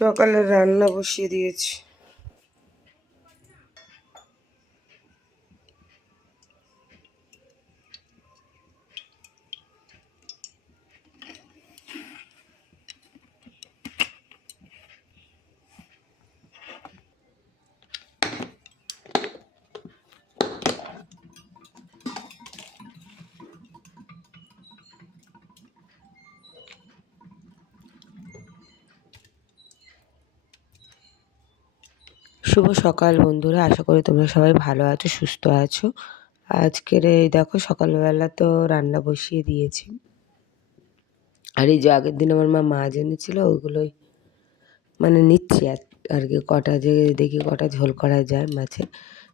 সকালে রান্না বসিয়ে দিয়েছি। শুভ সকাল বন্ধুরা, আশা করি তোমরা সবাই ভালো আছো, সুস্থ আছো। আজকের এই দেখো সকালবেলা তো রান্না বসিয়ে দিয়েছি। আর এই যে আগের দিন আমার মা মাছ এনেছিল ওইগুলোই মানে নিচ্ছি আর কি, কটা যে দেখি কটা ঝোল করা যায় মাছের।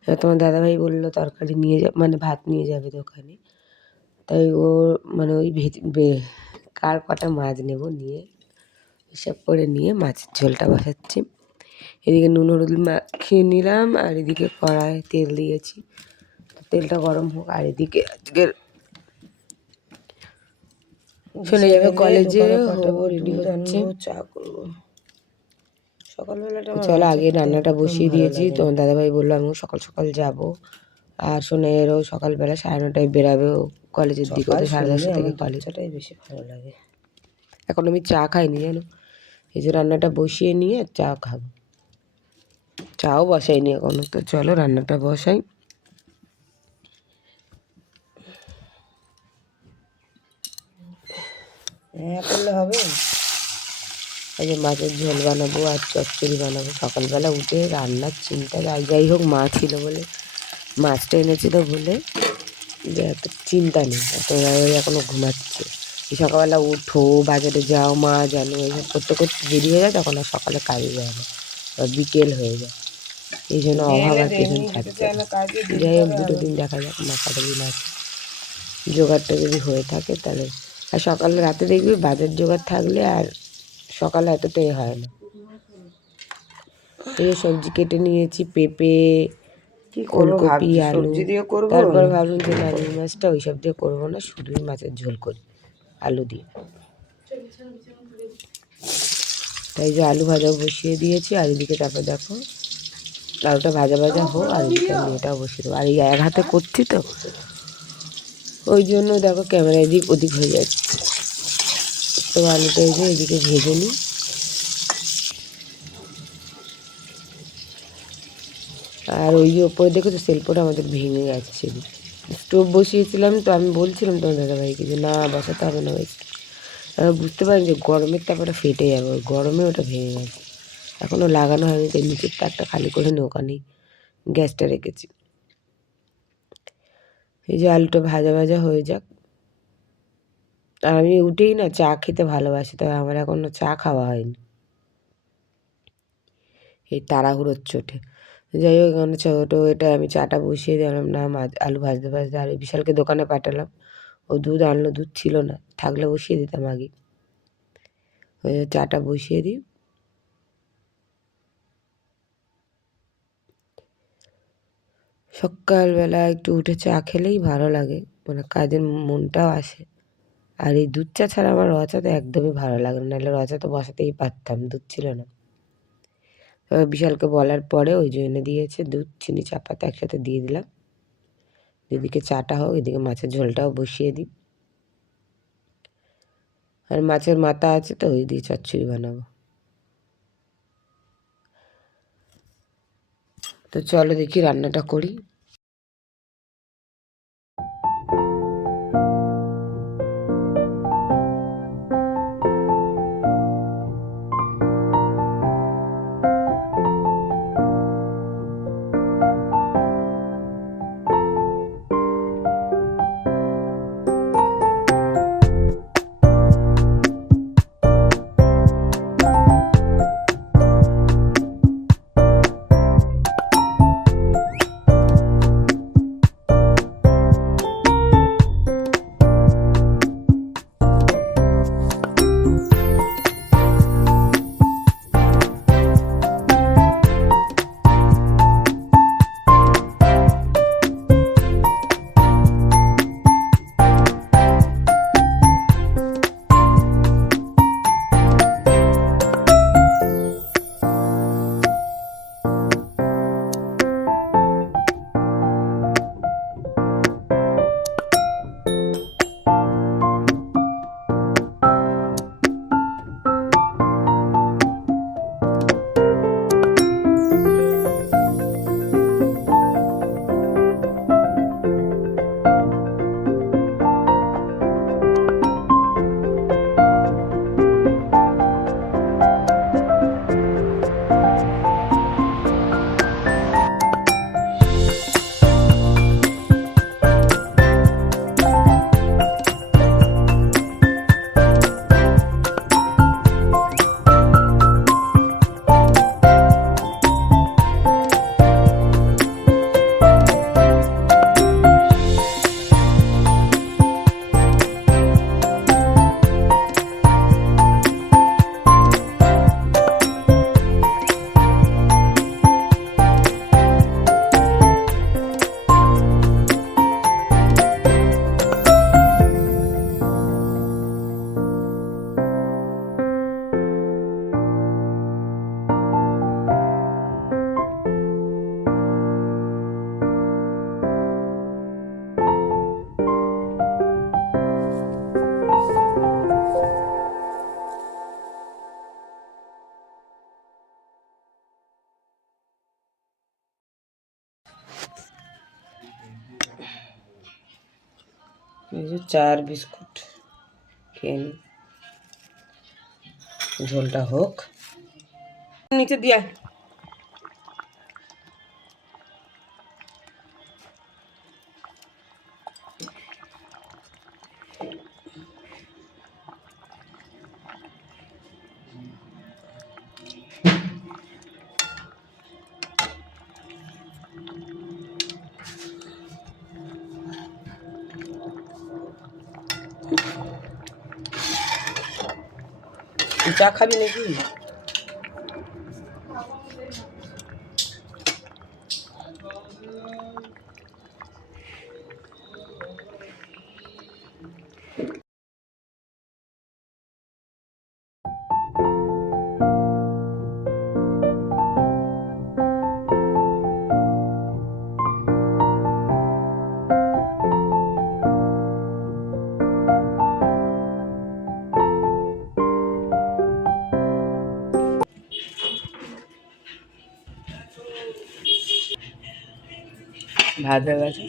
এবার তোমার দাদাভাই বললো তরকারি নিয়ে মানে ভাত নিয়ে যাবে দোকানে, তাই ও মানে ওই কার কটা মাছ নেব নিয়ে হিসাব করে নিয়ে মাছের ঝোলটা বসাচ্ছি। এদিকে নুন হলুদ মাখিয়ে নিলাম আর এদিকে কড়ায় তেল দিয়েছি, তেলটা গরম হোক। আর এদিকে আজকের শুনে যাবে কলেজে, রেডি হচ্ছে, চা করবো সকালবেলাটা। চলো আগে রান্নাটা বসিয়ে দিয়েছি, তোমার দাদাভাই বললো আমি সকাল সকাল যাবো। আর শোনে এরও সকালবেলা 9:30টায় বেরাবে কলেজের দিকে, ওদের 10:30 থেকে কলেজটাই বেশি ভালো লাগে। এখন আমি চা খাইনি জানো, এই যে রান্নাটা বসিয়ে নিয়ে চা খাবো। চাও বসাইনি এখনো, তো চলো রান্নাটা বসাই। হ্যাঁ করলে হবে। এই যে মাছের ঝোল বানাবো আর চচ্চড়ি বানাবো। সকালবেলা উঠে রান্নার চিন্তা, যাই হোক মা ছিল বলে, মাছটা এনেছিল বলে যে এত চিন্তা নেই। তোরা এখনো ঘুমাচ্ছে। এই সকালবেলা উঠো, বাজারে যাও, মা জানো এইসব করতে করতে দেরি হয়ে যায়, তখন আর সকালে কাজে যায় না, বিকেল হয়ে যায়। এই জন্য অভাব আর পেছন ছাড়ছে। যাই হোক 2 দিন দেখা যাক, মা কটা দিন আছে, জোগাড়টা যদি হয়ে থাকে তাহলে। আর সকালে রাতে দেখবি বাজার জোগাড় থাকলে আর সকালে এতটাই হয় না। এই সবজি কেটে নিয়েছি, পেঁপে, ফুলকপি, আলু। তারপর ভাবলাম যে না, রুই মাছটা ওই সব দিয়ে করবো না, শুধুই মাছের ঝোল করি আলু দিয়ে। তাই যে আলু ভাজা বসিয়ে দিয়েছি। আর এদিকে তারপর দেখো আলুটা ভাজা ভাজা হোক, আর এদিকে আমি এটাও বসিয়ে দেবো। আর এই এক হাতে করছি তো, ওই জন্য দেখো ক্যামেরা এদিক ওদিক হয়ে যাচ্ছে। তো আলুটা এই যে এদিকে ভেজে নিই। আর ওই যে ওপরে দেখো তো সেলফোটা আমাদের ভেঙে গেছে। স্টোভ বসিয়েছিলাম, তো আমি বলছিলাম তোমার দাদাভাইকে যে না বসাতে হবে না ওই স্টোভ। বুঝতে পারি যে গরমের তারপরে ফেটে যাবে, ওই গরমে ওটা ভেঙে গেছে। এখনও লাগানো হয়নি, তাই নিচের তারটা খালি করে নিয়ে ওখানেই গ্যাসটা রেখেছি। এই যে আলুটা ভাজা ভাজা হয়ে যাক। আর আমি উঠেই না চা খেতে ভালোবাসি, তবে আমার এখনও চা খাওয়া হয়নি এই তাড়াহুড়োর চোটে। যাই হোক এখানে ছোটো এটা আমি চাটা বসিয়ে দিলাম, না আলু ভাজতে ভাজতে। আর বিশালকে দোকানে পাঠালাম, ও দুধ আনলো, দুধ ছিল না, থাকলে বসিয়ে দিতাম আগে। ওই চাটা বসিয়ে দিই। সকালবেলা একটু উঠে চা খেলেই ভালো লাগে, মানে কাজের মনটাও আসে। আর এই দুধ চা ছাড়া আমার র চা তো একদমই ভালো লাগে না, নাহলে র চা তো বসাতেই পারতাম, দুধ ছিল না। বিশালকে বলার পরে ওই যে এনে দিয়েছে দুধ, চিনি, চাপাতা একসাথে দিয়ে দিলাম। এদিকে চাটা হোক, এদিকে মাছের ঝোলটাও বসিয়ে দিই। আর মাছের মাথা আছে তো, ওই দিয়ে চচ্চড়ি বানাবো। তো চলো দেখি রান্নাটা করি। এই যে 4 বিস্কুট খেয়ে নিই, ঝোলটা হোক। নিচে দিয়া চা খাবি নাকি? ভাত হয়ে গেছে।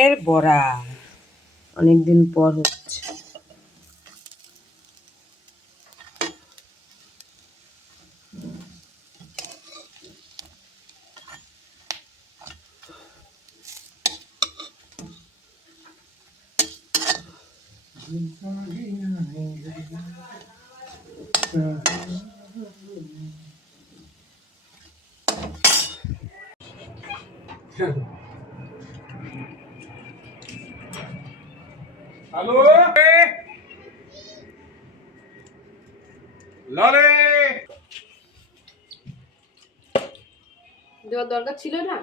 এর বড়া অনেকদিন পর হচ্ছে। হ্যালো লালে দেওয়ার দরকার ছিল না,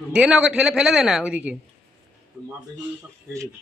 দে না, ওকে ঠেলে ফেলে দে না ওইদিকে। মা বেগুন সব খেয়ে গেছে।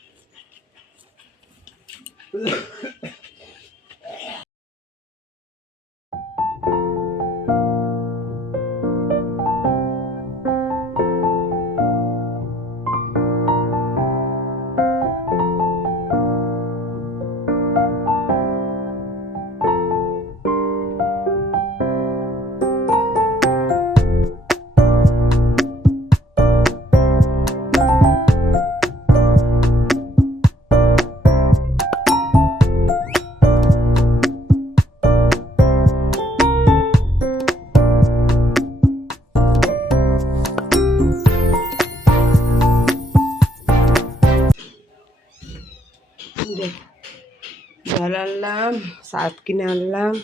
জল আনলাম, সার্ফ কিনে আনলাম,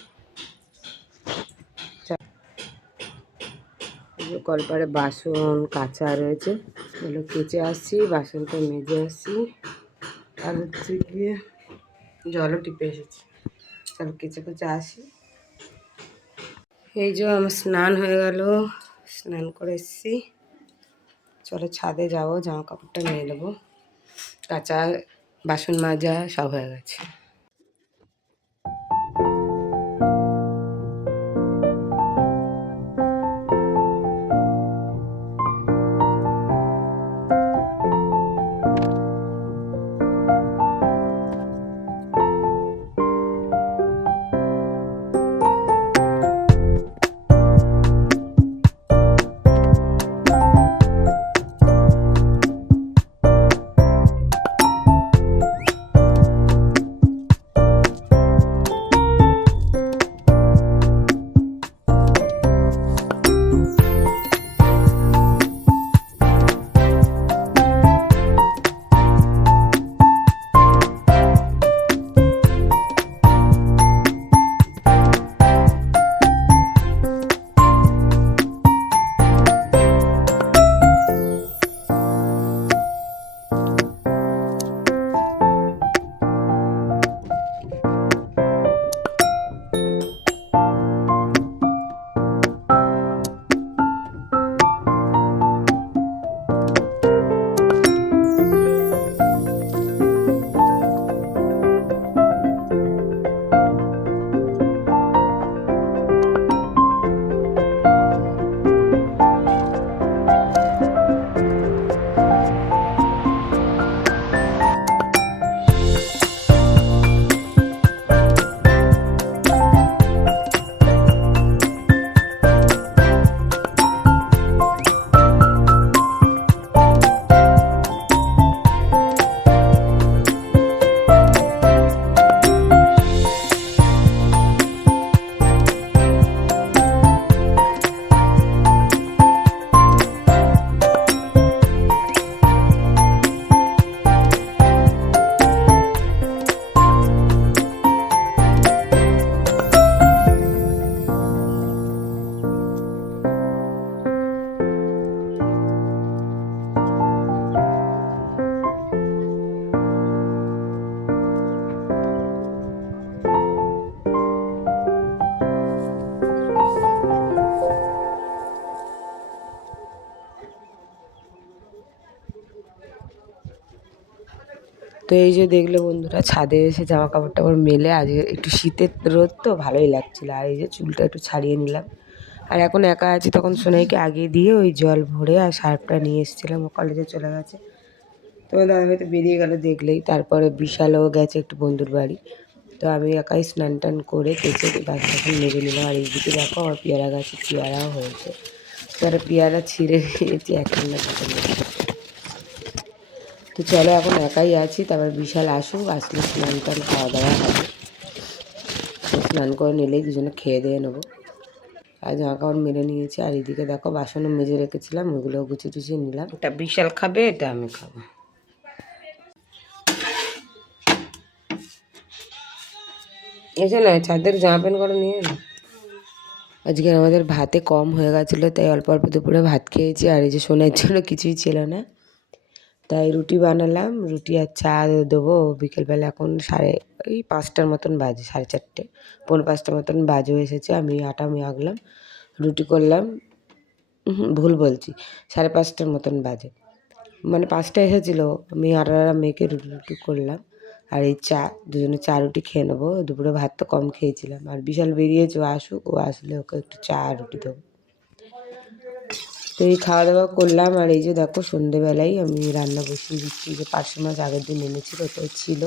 কলপারে বাসন কাঁচা রয়েছে, এগুলো কেচে আসি, বাসনটা মেজে আসি, আর হচ্ছে গিয়ে জলও টিপে এসেছি। সব কেচে কেচে আসি। এই যে আমার স্নান হয়ে গেল, স্নান করে এসেছি। চলো ছাদে যাবো, জামা কাপড়টা নিয়ে নেবো। কাঁচা বাসন মাজা সব হয়ে গেছে। তো এই যে দেখলে বন্ধুরা, ছাদে এসে জামা কাপড় টাপড় মেলে, আজকে একটু শীতের রোদ তো ভালোই লাগছিল। আর এই যে চুলটা একটু ছাড়িয়ে নিলাম। আর এখন একা আছি, তখন সোনাইকে আগে দিয়ে ওই জল ভরে আর সার্ফটা নিয়ে এসেছিলাম, ও কলেজে চলে গেছে। তোমার দাদাভাই তো বেরিয়ে গেল দেখলেই। তারপরে বিশালও গেছে একটু বন্ধুর বাড়ি। তো আমি একাই স্নান টান করে কেচে বাসন টাসন মেজে নিলাম। আর এইদিকে দেখো আমার পেয়ারা গাছে পেয়ারাও হয়েছে। তারা পেয়ারা ছিঁড়ে নিয়েছি, একটা না দুটো নিয়ে। তো চলো, এখন একাই আছি, তারপর বিশাল আসুক, আসলে স্নান টান খাওয়া দাওয়া হবে। তো স্নান করে নিলেই দুজনে খেয়ে দিয়ে নেবো। আর জামা কাপড় মেরে নিয়েছি। আর এদিকে দেখো বাসনও মেজে রেখেছিলাম, ওগুলো গুছিয়ে টুছিয়ে নিলাম। এটা বিশাল খাবে, এটা আমি খাবো। এসে না ছাদের জামা প্যান্ট করে নিয়ে এলো। আজকে আমাদের ভাতে কম হয়ে গেছিলো, তাই অল্প অল্প দুপুরে ভাত খেয়েছি। আর এই যে সোনার জন্য কিছুই ছিল না, তাই রুটি বানালাম। রুটি আর চা দেবো বিকেলবেলা। এখন এই 5টার মতন বাজে, 4:30, 4:45 মতন বাজে এসেছে। আমি আটা মাখলাম, রুটি করলাম। ভুল বলছি, 5:30 মতন বাজে, মানে 5টা এসেছিলো। আমি আটা মেখে রুটি রুটি করলাম। আর এই চা, দুজনে চা রুটি খেয়ে নেবো। দুপুরে ভাত তো কম খেয়েছিলাম। আর বিশাল বেরিয়েছে, ও আসুক, ও আসলে ওকে একটু চা আর রুটি দেবো। তো এই খাওয়া দাওয়া করলাম। আর এই যে দেখো সন্ধেবেলায় আমি রান্না বসিয়ে দিচ্ছি। যে পার্শে মাছ আগের দিন এনেছিল, ওটাই ছিল।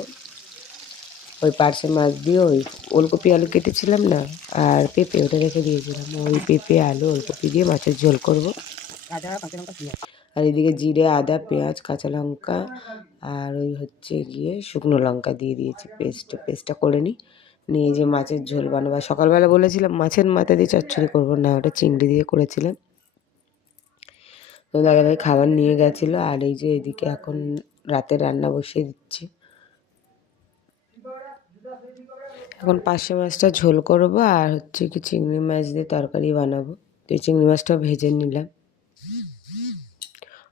ওই পার্শে মাছ দিয়ে ওই ওলকপি আলু কেটেছিলাম না, আর পেঁপে ওটা রেখে দিয়েছিলাম। ওই পেঁপে আলু ওলকপি দিয়ে মাছের ঝোল করবো। আর এদিকে জিরে আদা পেঁয়াজ কাঁচা লঙ্কা আর ওই হচ্ছে গিয়ে শুকনো লঙ্কা দিয়ে দিয়েছি, পেস্টটা করে নিয়ে যে মাছের ঝোল বানাবো। সকালবেলা বলেছিলাম মাছের মাথা দিয়ে চচ্চড়ি করবো না, ওটা চিংড়ি দিয়ে করেছিলাম। তো দাদাভাই খাবার নিয়ে গেছিলো। আর এই যে এদিকে এখন রাতে রান্না বসিয়ে দিচ্ছি। এখন পার্শে মাছটা ঝোল করবো, আর হচ্ছে কি চিংড়ি মাছ দিয়ে তরকারি বানাবো। তো এই চিংড়ি মাছটা ভেজে নিলাম,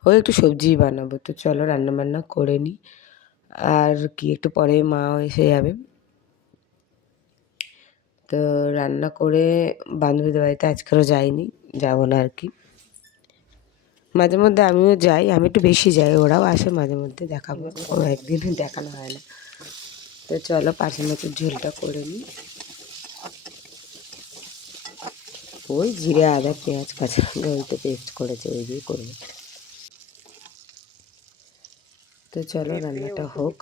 ওই একটু সবজিই বানাবো। তো চলো রান্না বান্না করে নিই। আর কি একটু পরে মাও এসে যাবে। তো রান্না করে বান্ধবীদের বাড়িতে আজকেও যাইনি, যাবো না আর কি। মাঝে মধ্যে আমিও যাই, আমি একটু বেশি যাই, ওরাও আসে মাঝে মধ্যে, দেখাবো কোনো একদিন দেখানো হয় না। তো চলো পার্শে মাছের ঝোলটা করে নিই। ওই জিরে আদা পেঁয়াজ কাঁচা লঙ্কা ওই তো পেস্ট করেছে, ওই দিয়ে করবো। তো চলো রান্নাটা হোক।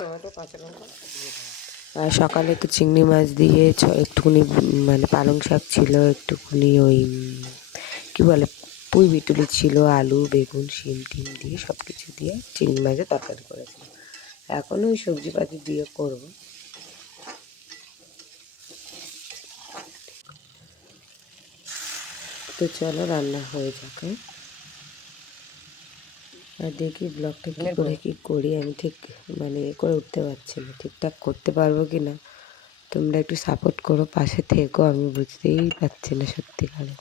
আর সকালে তো চিংড়ি মাছ দিয়ে একটুখানি মানে পালং শাক ছিল, একটুখানি ওই কী বলে পুঁই বিটুলি ছিল, আলু বেগুন শিম টিম দিয়ে সব কিছু দিয়ে চিংড়ি মাছের তরকারি করেছিলাম। এখন ওই সবজিপাতি দিয়ে করবো। তো চলো রান্না হয়ে যাক। আর দেখি ব্লগটা কী করে কী করি, আমি ঠিক মানে করে উঠতে পারছি না, ঠিকঠাক করতে পারবো কি না। তোমরা একটু সাপোর্ট করো, পাশে থেকো, আমি বুঝতেই পারছি না সত্যিকারে।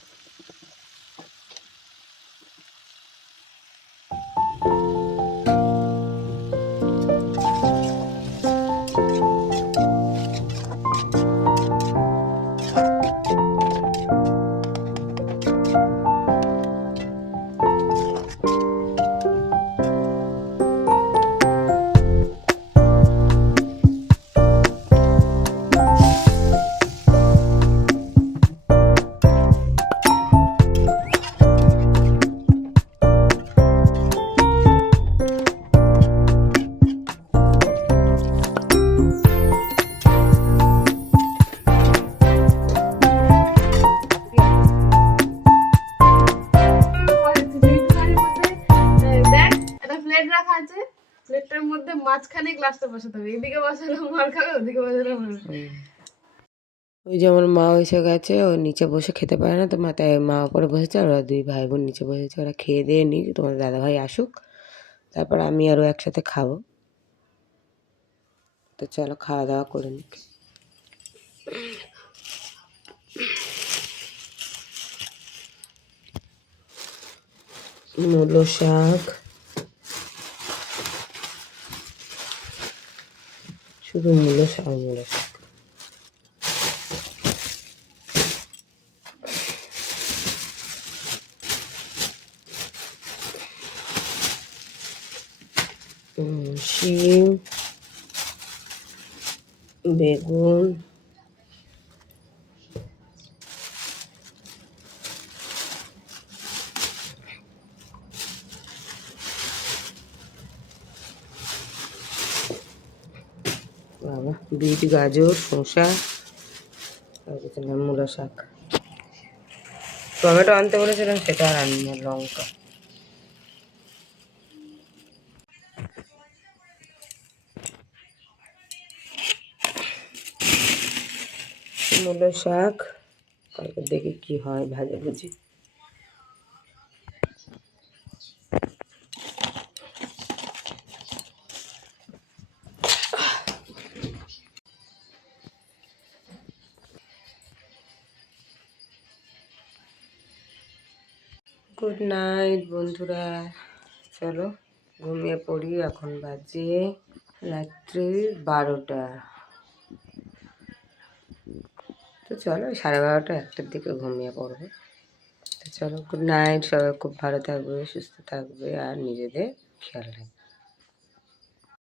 প্লেটটার মধ্যে মাঝখানে গ্লাসটা বসাতে হবে, এদিকে বসালে মার খাবে, ওদিকে বসালে মার খাবে। ওই যে আমার মা এসে গেছে, ও নিচে বসে খেতে পারে না, তো মাথায় মা ওপরে বসেছে, আর ওরা দুই ভাই বোন নিচে বসেছে। ওরা খেয়ে দিয়ে নিই, তোমার দাদাভাই আসুক, তারপর আমি আরও একসাথে খাবো। তো চলো খাওয়া দাওয়া করে নিই। মূলো শাক, শুধু মূলো শাক। শিম, বেগুন, বাবা বিট, গাজর, শসা, আর কিছু না, মূলো শাক। টমেটো আনতে বলেছিলাম, সেটা আর আনি না, লঙ্কা। মূলো শাক, কালকে দেখি কি হয় ভাজাভুজি। গুড নাইট বন্ধুরা, চলো ঘুমিয়ে পড়ি। এখন বাজে রাত্রি 12টা। তো চলো 12:30 1টার দিকে ঘুমিয়ে পড়বো। তো চলো গুড নাইট, সবাই খুব ভালো থাকবে, সুস্থ থাকবে, আর নিজেদের খেয়াল রাখবে।